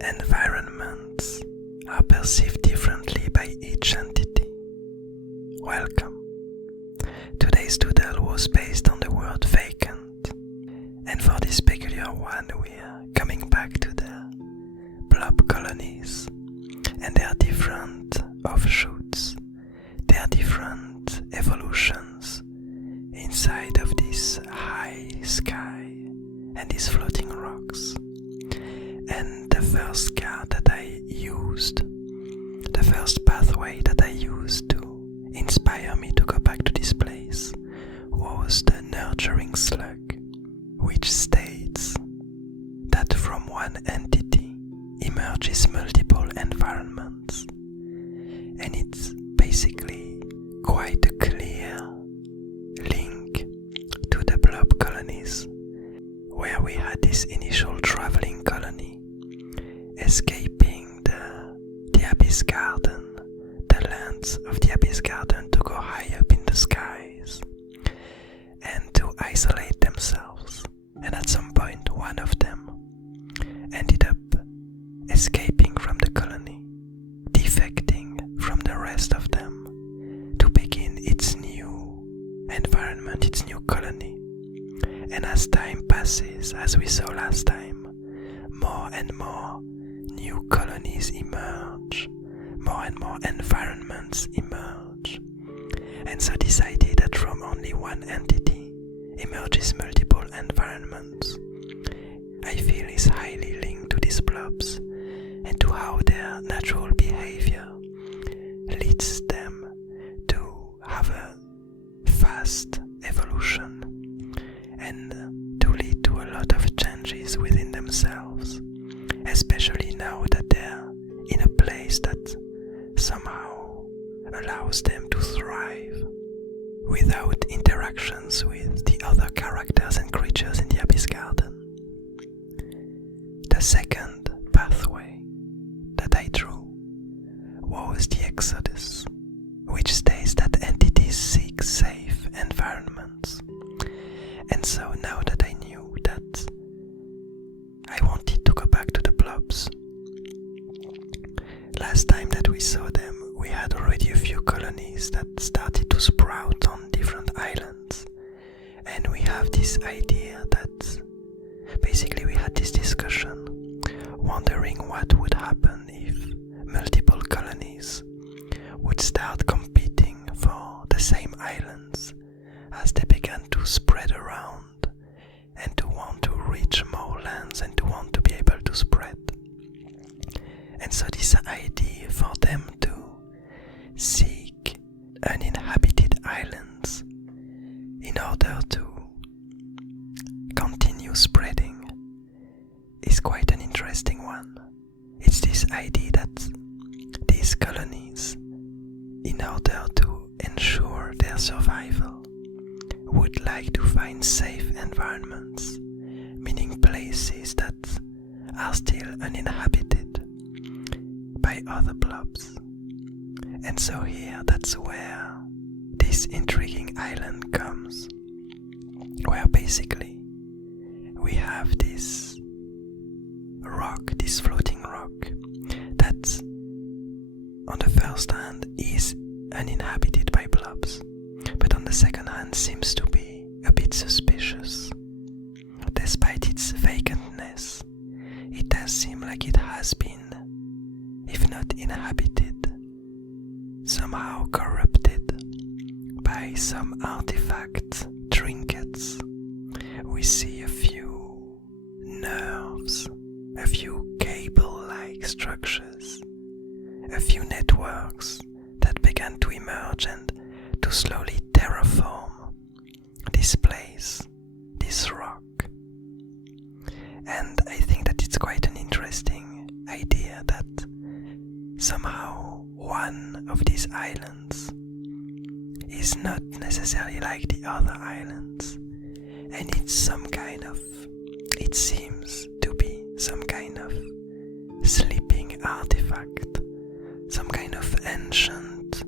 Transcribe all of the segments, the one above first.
environments are perceived differently by each entity. Welcome. Today's doodle was based on the word vacant, and for this peculiar one we are coming back to the blob colonies, and there are different offshoots, there are different evolutions inside of this high sky and these floating rocks. And the first card that I used, the first pathway that I used to inspire me to go back to this place was the nurturing slug, which states that from one entity emerges multiple environments, and it's basically quite a clear link to the blob colonies, where we had this initial traveling colony escaping the Abyss Garden, the lands of the Abyss Garden, to go high up in the skies and to isolate themselves. And at some point one of them ended up escaping from the colony, defecting from the rest of them to begin its new environment, its new colony. And as time passes, as we saw last time, more and more new colonies emerge, more and more environments emerge. And so this idea that from only one entity emerges multiple environments, I feel is highly linked to these blobs and to how their natural behavior leads them to have a fast evolution and to lead to a lot of changes within themselves, especially now that they're in a place that somehow allows them to thrive without interactions with the other characters and creatures in the Abyss Garden. The second pathway that I drew was the Exodus, which states that entities seek safe environments. And so now that I knew that I wanted to go back to the blobs, last time that we saw them we had already a few colonies that started to sprout on different islands, and we have this idea that basically we had this discussion wondering what would happen if multiple colonies would start competing for the same islands as they began to spread around and to want to reach more lands and to want to be able to spread. And so this idea for them to seek uninhabited islands in order to continue spreading is quite an interesting one. It's this idea that these colonies, in order to ensure their survival, would like to find safe environments, meaning places that are still uninhabited by other blobs. And so here, that's where this intriguing island comes, where basically we have this rock, this floating rock, that on the first hand is uninhabited by blobs, but on the second hand seems to be a bit suspicious. Despite its vacantness, it does seem like it has been, if not inhabited, somehow corrupted by some artifacts, trinkets. We see a few nerves, a few cable-like structures, a few networks that began to emerge and to slowly terraform this place, this rock. And I think that it's quite an interesting idea that somehow one of these islands is not necessarily like the other islands, and it's some kind of, it seems to be some kind of sleeping artifact, some kind of ancient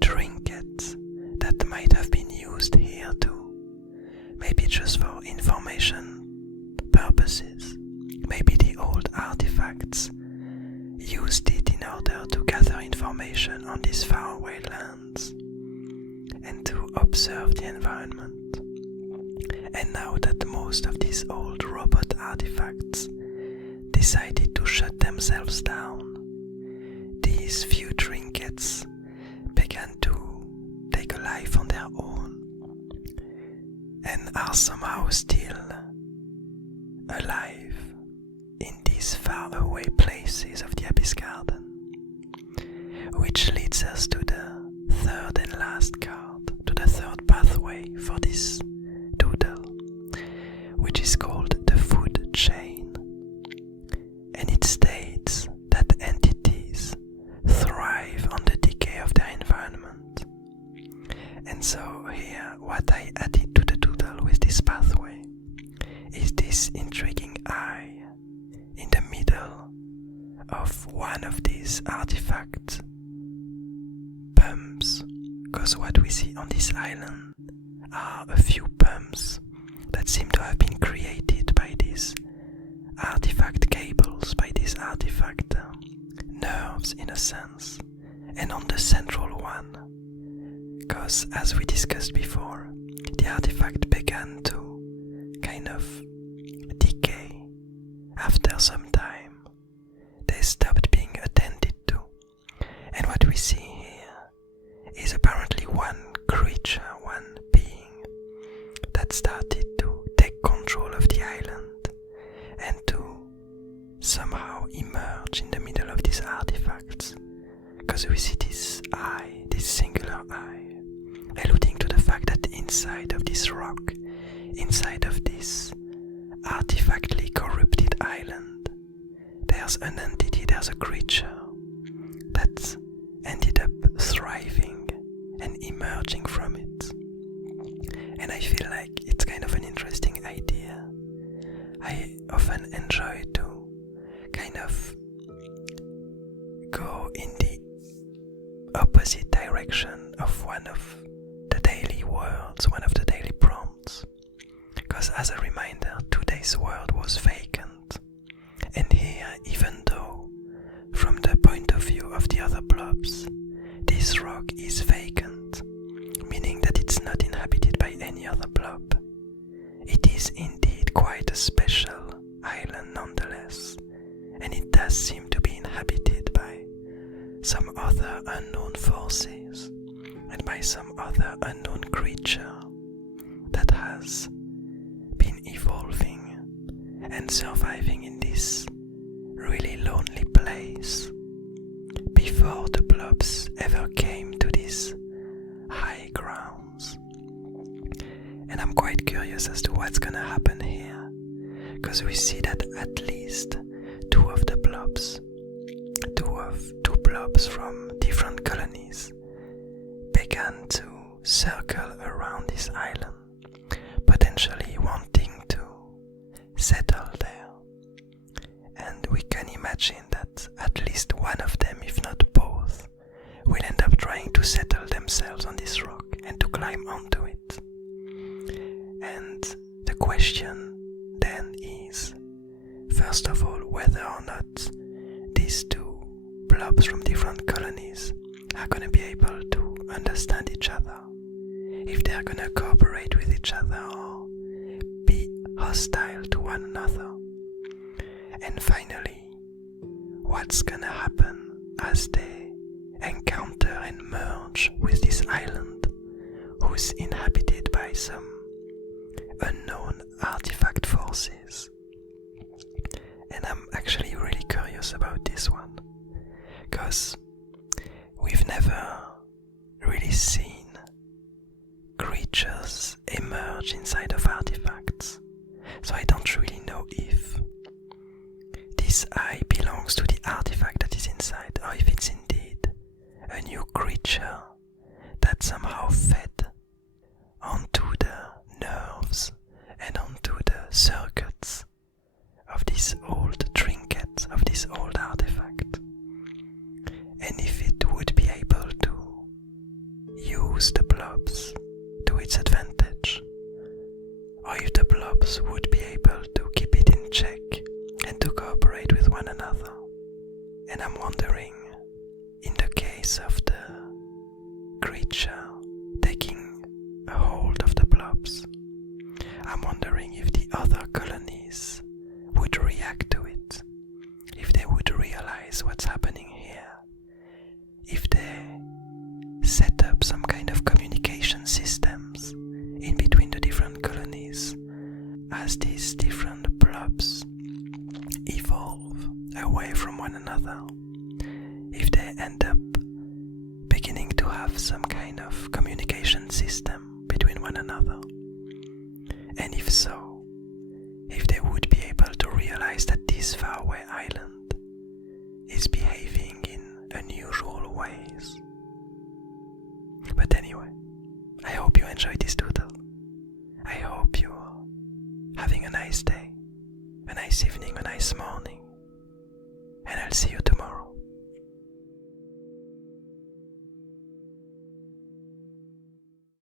trinket that might have been used here too, maybe just for information purposes, maybe the old artifact artifacts used it in order to gather information on these faraway lands and to observe the environment. And now that most of these old robot artifacts decided to shut themselves down, these few trinkets began to take a life on their own and are somehow still alive in these faraway places of the Abyss Garden. Which leads us to the third and last card, to the third pathway for this doodle, which is called the food chain. And it states that entities thrive on the decay of their environment. And so here, what I added to the doodle with this pathway is this intriguing eye in the middle of one of these artifact pumps, because what we see on this island are a few pumps that seem to have been created by these artifact cables, by these artifact nerves in a sense, and on the central one, because as we discussed before, the artifact began to kind of decay after some time. They stopped being attended to, and what we see here is apparently one creature, one being that started to take control of the island and to somehow emerge in the middle of these artifacts, because we see this eye, this singular eye, alluding to the fact that inside of this rock, inside of this artifactly corrupted island, there's an entity, there's a creature that ended up thriving and emerging from it. And I feel like it's kind of an interesting idea. I often enjoy to kind of go in the opposite direction of one of the daily words, one of the daily prompts. Because as a reminder, today's world was vacant. And here, even though, from the point of view of the other blobs, this rock is vacant, meaning that it's not inhabited by any other blob, it is indeed quite a special island nonetheless, and it does seem to be inhabited by some other unknown forces and by some other unknown creature that has been evolving and surviving in this really lonely place before the blobs ever came to these high grounds. And I'm quite curious as to what's gonna happen here, because we see that at least two blobs from different colonies began to circle around this island, potentially wanting to settle there. And we can imagine that at least one of them, if not both, will end up trying to settle themselves on this rock and to climb onto it. And the question then is, first of all, whether or not these two blobs from different colonies are going to be able to understand each other, if they are going to cooperate with each other or be hostile to one another. And finally, what's going to happen as they encounter and merge with this island, who's inhabited by some unknown artifact forces. And I'm actually really curious about this one, because we've never really seen creatures emerge inside of artifacts, so I don't really know if this eye belongs to the artifact that is inside, or if it's indeed a new creature that somehow fed onto the nerves and onto the circuits of this old trinket, of this old artifact, and if it would be able to use the blobs to its advantage, or if the blobs would be able to keep it in check and to cooperate with one another. And I'm wondering, in the case of the creature taking a hold of the blobs, I'm wondering if the other colonies would react to it, if they would realize what's happening here, if they set up some kind of communication systems in between the different colonies as these different blobs evolve away from one another, if they end up beginning to have some kind of communication system between one another, and if so, if they would be able to realize that this faraway island is behaving in unusual ways. But anyway, I hope you enjoyed this doodle. I hope you're having a nice day, a nice evening, a nice morning, and I'll see you tomorrow.